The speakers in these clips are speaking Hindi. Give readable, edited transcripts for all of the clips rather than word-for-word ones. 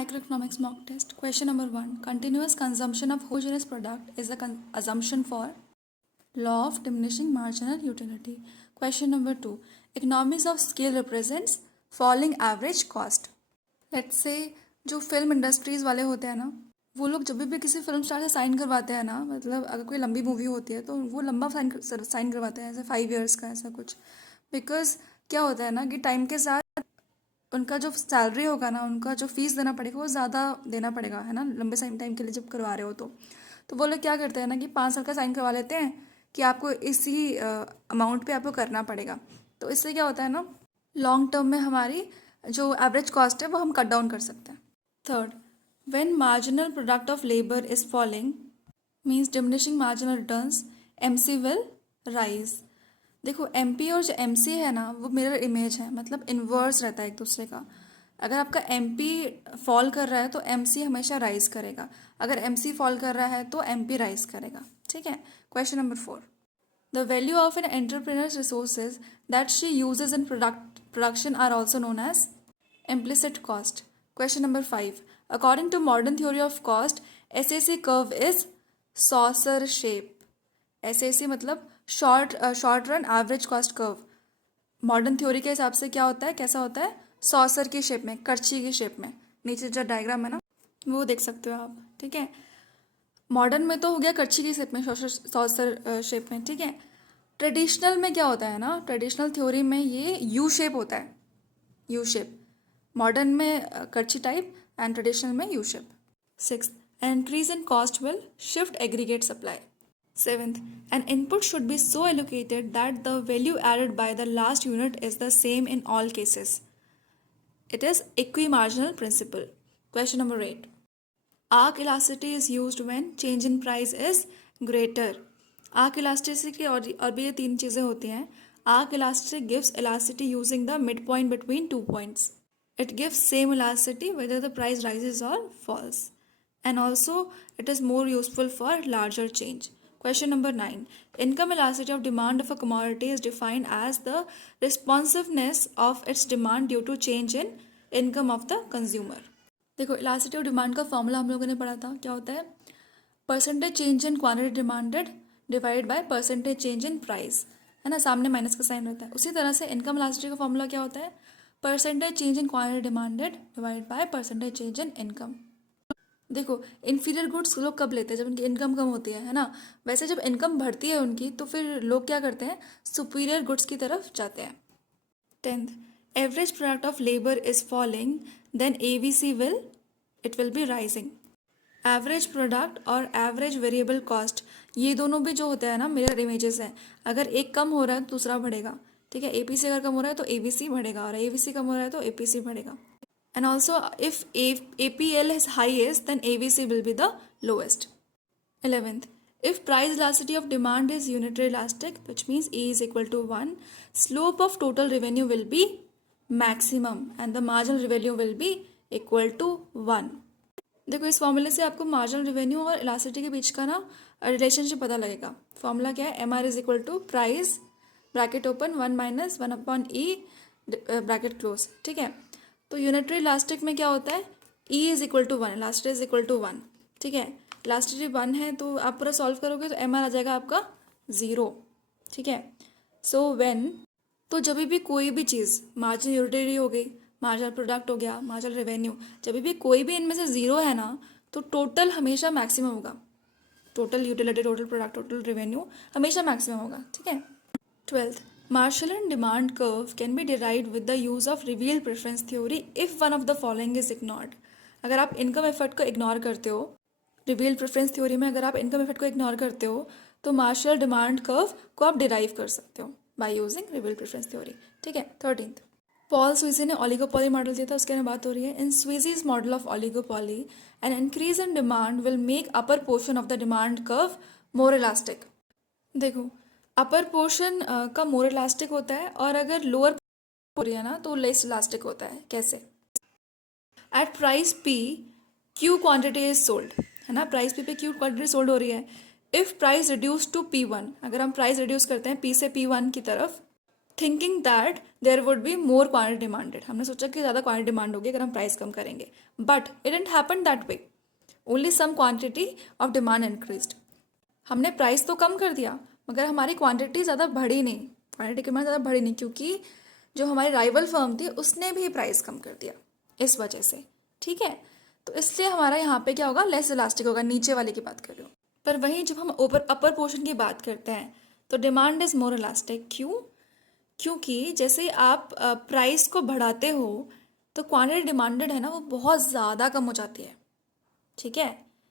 Microeconomics mock test. Question number 1. Continuous consumption of homogeneous product is the assumption for law of diminishing marginal utility. Question number 2. Economies of scale represents falling average cost. Let's say जो फिल्म इंडस्ट्रीज वाले होते हैं ना, वो लोग जब भी किसी फिल्म स्टार से साइन करवाते हैं ना, मतलब अगर कोई लंबी मूवी होती है तो वो लंबा साइन करवाते हैं, ऐसे 5 years का ऐसा कुछ. बिकॉज क्या होता है ना कि टाइम के साथ उनका जो सैलरी होगा ना, उनका जो फीस देना पड़ेगा वो ज़्यादा देना पड़ेगा, है ना, लंबे टाइम के लिए जब करवा रहे हो तो वो लोग क्या करते हैं ना कि 5 साल का साइन करवा लेते हैं कि आपको इसी अमाउंट पे आपको करना पड़ेगा. तो इससे क्या होता है ना, लॉन्ग टर्म में हमारी जो एवरेज कॉस्ट है वो हम कट डाउन कर सकते हैं. Third, when marginal product of labour is falling means diminishing marginal returns, MC will rise. देखो एमपी और जो एमसी है ना वो मिरर इमेज है, मतलब इन्वर्स रहता है एक दूसरे का. अगर आपका एमपी फॉल कर रहा है तो एमसी हमेशा राइज करेगा, अगर एमसी फॉल कर रहा है तो एमपी राइज करेगा. ठीक है. Question number 4. The value of an entrepreneur's resources that she uses in production are also known as implicit cost. Question number 5. According to modern theory of cost, SAC curve is saucer shape. SAC मतलब short run average cost curve. Modern theory के हिसाब से क्या होता है, कैसा होता है, सॉसर की शेप में, करछी की शेप में. नीचे जो डायग्राम है ना वो देख सकते हो आप. ठीक है. मॉडर्न में तो हो गया करछी की शेप में, सॉसर शेप में. ठीक है. ट्रेडिशनल में क्या होता है ना, ट्रेडिशनल थ्योरी में ये यू शेप होता है, यू शेप. मॉडर्न में करछी टाइप एंड ट्रेडिशनल में U shape. 6th, increase in cost will shift aggregate supply. 7th, an input should be so allocated that the value added by the last unit is the same in all cases. It is equimarginal principle. Question number 8. Arc elasticity is used when change in price is greater. Arc elasticity और भी ये 3 चीज़ें होती हैं. Arc elasticity gives elasticity using the midpoint between 2 points. It gives same elasticity whether the price rises or falls. And also it is more useful for larger change. Question number 9. Income elasticity of demand of a commodity is defined as the responsiveness of its demand due to change in income of the consumer. देखो इलास्टिसिटी ऑफ डिमांड का फॉर्मूला हम लोगों ने पढ़ा था. क्या होता है, percentage change in quantity demanded divide by percentage change in price, है ना, सामने माइनस का साइन रहता है. उसी तरह से इनकम इलास्टिसिटी का फॉर्मूला क्या होता है, percentage change in quantity demanded divide by percentage change in income. देखो इन्फीरियर गुड्स लोग कब लेते हैं, जब उनकी इनकम कम होती है ना. वैसे जब इनकम बढ़ती है उनकी तो फिर लोग क्या करते हैं, सुपीरियर गुड्स की तरफ जाते हैं. 10th, average product of labour is falling then AVC will be rising. Average product और एवरेज वेरिएबल कॉस्ट ये दोनों भी जो होते हैं ना मिरर इमेजेस हैं. अगर एक कम हो रहा है तो दूसरा बढ़ेगा. ठीक है. एपीसी अगर कम हो रहा है तो एवीसी बढ़ेगा और एवीसी कम हो रहा है तो एपीसी बढ़ेगा. And also if APL is highest then AVC will be the lowest. 11th, if price elasticity of demand is unitary elastic, which means E is equal to 1, slope of total revenue will be maximum and the marginal revenue will be equal to 1. देखो इस फॉर्मूले से आपको मार्जिनल रेवेन्यू और इलास्टिसिटी के बीच का ना रिलेशनशिप पता लगेगा. फॉर्मूला क्या है, MR is equal to price bracket open 1 minus 1 upon E bracket close. ठीक है. तो यूनिटरी इलास्टिक में क्या होता है, E is equal to 1, elasticity is equal to 1. ठीक है. इलास्टिसिटी 1 है तो आप पूरा सॉल्व करोगे तो MR आ जाएगा आपका 0. ठीक है. सो व्हेन, तो जब भी कोई भी चीज़ मार्जिनल यूटिलिटी हो गई, मार्जिनल प्रोडक्ट हो गया, मार्जिनल रेवेन्यू, जब भी कोई भी इनमें से 0 है ना तो टोटल हमेशा मैक्सिमम होगा. Total utility, total product, total revenue हमेशा मैक्सिमम होगा. ठीक है. 12th, Marshall demand curve can be derived with the use of revealed preference theory if one of the following is ignored. अगर आप इनकम एफर्ट को इग्नोर करते हो, रिवील्ड प्रेफरेंस थ्योरी में अगर आप इनकम एफर्ट को इग्नोर करते हो तो मार्शल डिमांड कर्व को आप डिराइव कर सकते हो by using revealed preference theory. ठीक है. 13th, पॉल स्वीजी ने ऑलिगोपॉली मॉडल दिया था, उसके बारे में बात हो रही है. In Sweezy's model of oligopoly an increase in demand will make upper portion of the demand curve more elastic. देखो अपर पोर्शन का मोर इलास्टिक होता है और अगर लोअर हो रही है ना तो लेस इलास्टिक होता है. कैसे, at price P Q quantity is sold, है ना, प्राइस P पे Q क्वांटिटी सोल्ड हो रही है. If price reduce to P1, अगर हम प्राइस रिड्यूस करते हैं P से P1 की तरफ thinking that there would be more quantity demanded, हमने सोचा कि ज़्यादा क्वांटिटी डिमांड होगी अगर हम प्राइस कम करेंगे, but it didn't happen that way, only some quantity of demand increased. हमने प्राइस तो कम कर दिया मगर हमारी क्वांटिटी ज़्यादा बढ़ी नहीं, क्वांटिटी की डिमांड ज़्यादा बढ़ी नहीं, क्योंकि जो हमारी राइवल फर्म थी उसने भी प्राइस कम कर दिया इस वजह से। ठीक है, तो इसलिए हमारा यहाँ पे क्या होगा, लेस इलास्टिक होगा, नीचे वाले की बात कर रही हूँ। पर वहीं जब हम अपर पोर्शन की बात करते हैं तो डिमांड इज मोर इलास्टिक। क्यों? क्योंकि जैसे आप प्राइस को बढ़ाते हो तो क्वांटिटी डिमांडेड है ना वो बहुत ज़्यादा कम हो जाती है। ठीक है,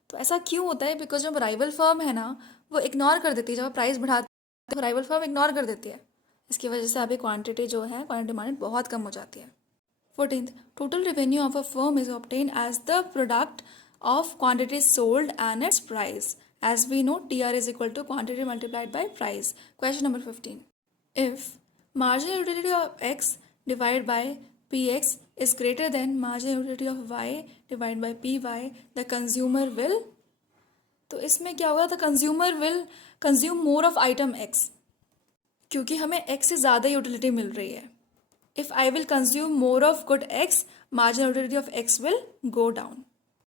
तो ऐसा क्यों होता है? बिकॉज जब राइवल फर्म है ना वो इग्नोर कर देती है, जब आप प्राइस बढ़ाते हो तो राइवल फर्म इग्नोर कर देती है, इसकी वजह से अभी क्वांटिटी जो है क्वांटिटी डिमांडेड बहुत कम हो जाती है। 14th, total revenue of a firm is obtained as the product of quantity sold and its price. As we know, TR is equal to quantity multiplied by price. Question number 15. If marginal utility of X divided by PX is greater than marginal utility of Y divided by PY, the consumer will, तो इसमें क्या होगा, the consumer will consume more of item X, क्योंकि हमें X से ज़्यादा यूटिलिटी मिल रही है। If I will consume more of good X, marginal utility of X will go down.